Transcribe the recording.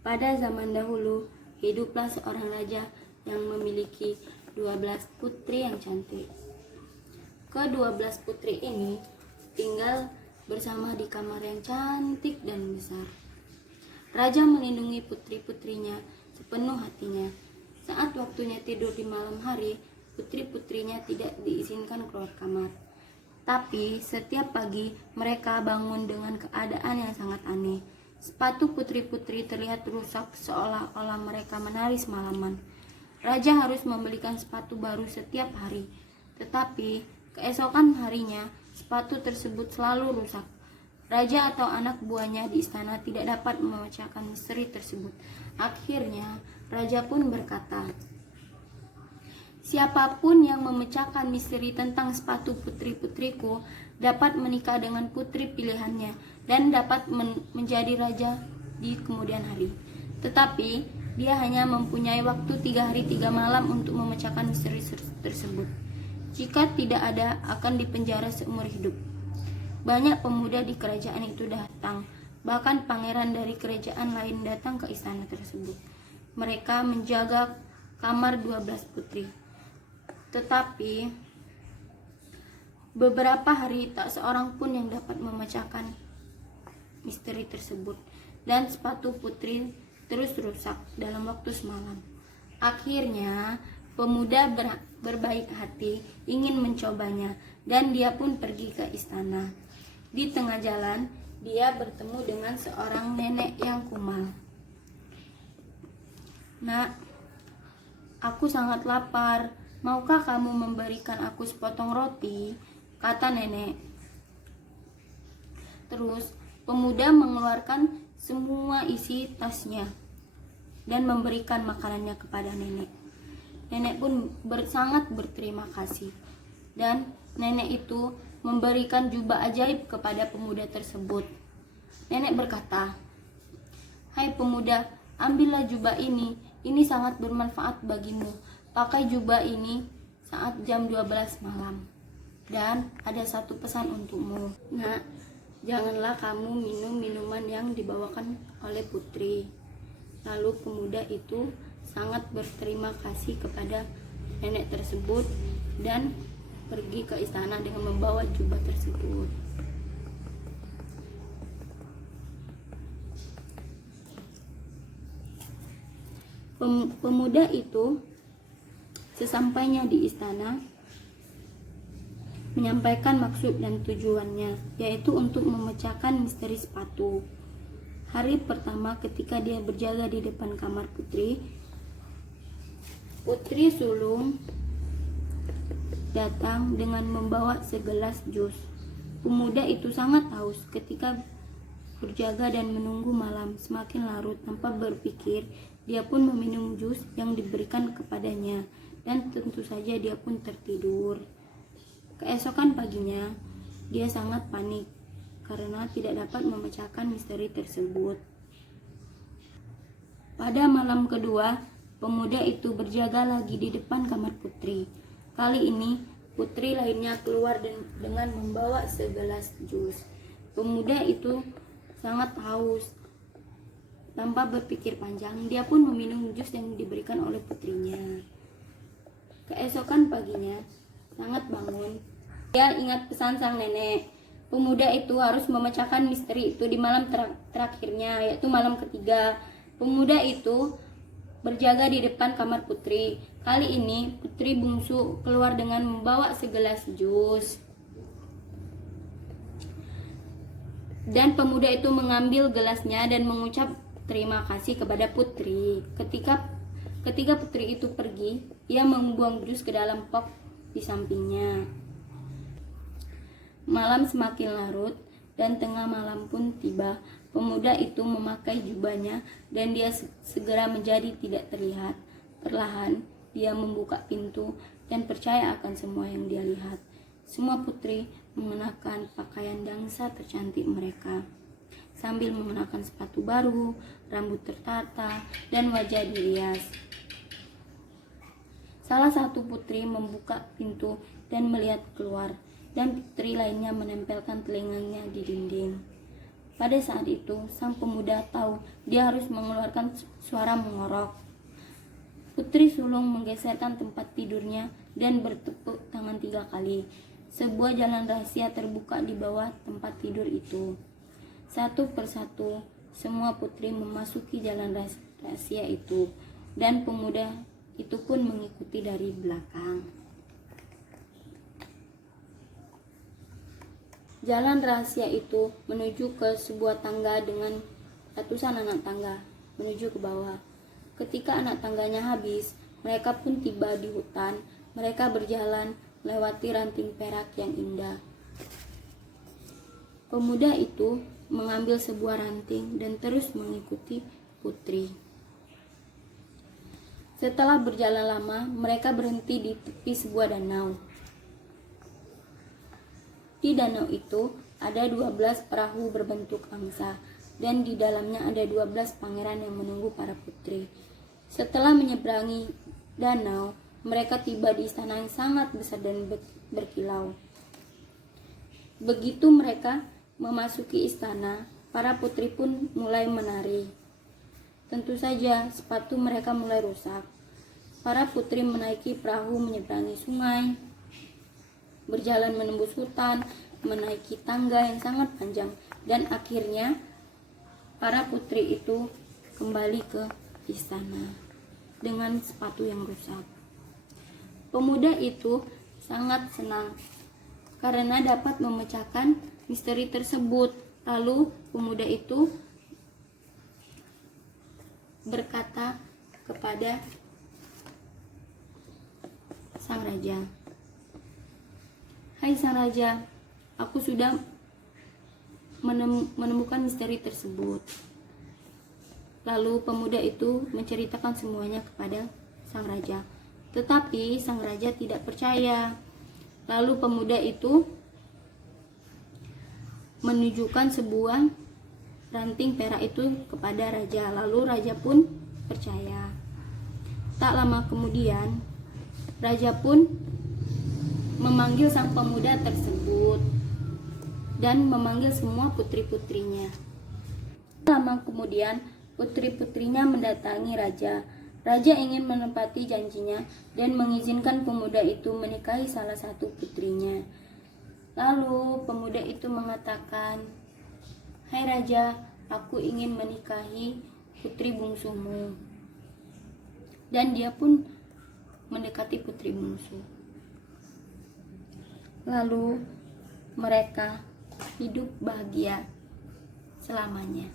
Pada zaman dahulu, hiduplah seorang raja yang memiliki 12 putri yang cantik. Ke-12 putri ini tinggal bersama di kamar yang cantik dan besar. Raja melindungi putri-putrinya sepenuh hatinya. Saat waktunya tidur di malam hari, putri-putrinya tidak diizinkan keluar kamar. Tapi setiap pagi mereka bangun dengan keadaan yang sangat aneh. Sepatu putri-putri terlihat rusak seolah-olah mereka menari semalaman. Raja harus membelikan sepatu baru setiap hari. Tetapi keesokan harinya sepatu tersebut selalu rusak. Raja atau anak buahnya di istana tidak dapat memecahkan misteri tersebut. Akhirnya raja pun berkata, "Siapapun yang memecahkan misteri tentang sepatu putri-putriku dapat menikah dengan putri pilihannya dan dapat menjadi raja di kemudian hari. Tetapi dia hanya mempunyai waktu 3 hari 3 malam untuk memecahkan misteri tersebut. Jika tidak ada, akan dipenjara seumur hidup." Banyak pemuda di kerajaan itu datang, bahkan pangeran dari kerajaan lain datang ke istana tersebut. Mereka menjaga kamar 12 putri. Tetapi beberapa hari tak seorang pun yang dapat memecahkan misteri tersebut, dan sepatu putri terus rusak dalam waktu semalam. Akhirnya pemuda berbaik hati ingin mencobanya, dan dia pun pergi ke istana. Di tengah jalan dia bertemu dengan seorang nenek yang kumal. "Nak, aku sangat lapar. Maukah kamu memberikan aku sepotong roti?" kata nenek. Terus pemuda mengeluarkan semua isi tasnya dan memberikan makanannya kepada nenek. Nenek pun sangat berterima kasih, dan nenek itu memberikan jubah ajaib kepada pemuda tersebut. Nenek berkata, "Hai pemuda, ambillah jubah ini sangat bermanfaat bagimu. Pakai jubah ini saat jam 12 malam. Dan ada satu pesan untukmu. Nah, janganlah kamu minum minuman yang dibawakan oleh putri." Lalu pemuda itu sangat berterima kasih kepada nenek tersebut dan pergi ke istana dengan membawa jubah tersebut. Pemuda itu sesampainya di istana menyampaikan maksud dan tujuannya, yaitu untuk memecahkan misteri sepatu. Hari pertama ketika dia berjaga di depan kamar putri sulung datang dengan membawa segelas jus. Pemuda itu sangat haus. Ketika berjaga dan menunggu malam semakin larut tanpa berpikir, dia pun meminum jus yang diberikan kepadanya, dan tentu saja dia pun tertidur. Keesokan paginya, dia sangat panik karena tidak dapat memecahkan misteri tersebut. Pada malam kedua, pemuda itu berjaga lagi di depan kamar putri. Kali ini, putri lainnya keluar dengan membawa segelas jus. Pemuda itu sangat haus. Tanpa berpikir panjang, dia pun meminum jus yang diberikan oleh putrinya. Keesokan paginya, sangat bangun, dia ingat pesan sang nenek. Pemuda itu harus memecahkan misteri itu di malam terakhirnya, yaitu malam ketiga. Pemuda itu berjaga di depan kamar putri. Kali ini putri bungsu keluar dengan membawa segelas jus. Dan pemuda itu mengambil gelasnya dan mengucap terima kasih kepada putri. Ketika putri itu pergi, ia membuang jus ke dalam pot di sampingnya. Malam semakin larut dan tengah malam pun tiba. Pemuda itu memakai jubahnya dan dia segera menjadi tidak terlihat. Perlahan dia membuka pintu dan percaya akan semua yang dia lihat. Semua putri mengenakan pakaian dansa tercantik mereka, sambil mengenakan sepatu baru, rambut tertata, dan wajah dirias. Salah satu putri membuka pintu dan melihat keluar, dan putri lainnya menempelkan telinganya di dinding. Pada saat itu, sang pemuda tahu dia harus mengeluarkan suara mengorok. Putri sulung menggeserkan tempat tidurnya dan bertepuk tangan 3 kali. Sebuah jalan rahasia terbuka di bawah tempat tidur itu. Satu persatu, semua putri memasuki jalan rahasia itu, dan pemuda itu pun mengikuti dari belakang. Jalan rahasia itu menuju ke sebuah tangga dengan ratusan anak tangga menuju ke bawah. Ketika anak tangganya habis, mereka pun tiba di hutan. Mereka berjalan melewati ranting perak yang indah. Pemuda itu mengambil sebuah ranting dan terus mengikuti putri. Setelah berjalan lama, mereka berhenti di tepi sebuah danau. Di danau itu ada 12 perahu berbentuk angsa, dan di dalamnya ada 12 pangeran yang menunggu para putri. Setelah menyeberangi danau, mereka tiba di istana yang sangat besar dan berkilau. Begitu mereka memasuki istana, para putri pun mulai menari. Tentu saja sepatu mereka mulai rusak. Para putri menaiki perahu menyeberangi sungai, berjalan menembus hutan, menaiki tangga yang sangat panjang, dan akhirnya para putri itu kembali ke istana dengan sepatu yang rusak. Pemuda itu sangat senang karena dapat memecahkan misteri tersebut. Lalu pemuda itu berkata kepada sang raja, "Hai sang raja, aku sudah menemukan misteri tersebut." Lalu pemuda itu menceritakan semuanya kepada sang raja. Tetapi sang raja tidak percaya. Lalu pemuda itu menunjukkan sebuah ranting perak itu kepada raja. Lalu raja pun percaya. Tak lama kemudian, raja pun memanggil sang pemuda tersebut dan memanggil semua putri-putrinya. Lama kemudian, putri-putrinya mendatangi raja. Raja ingin menepati janjinya dan mengizinkan pemuda itu menikahi salah satu putrinya. Lalu pemuda itu mengatakan, "Hai raja, aku ingin menikahi putri bungsumu." Dan dia pun mendekati putri bungsu. Lalu mereka hidup bahagia selamanya.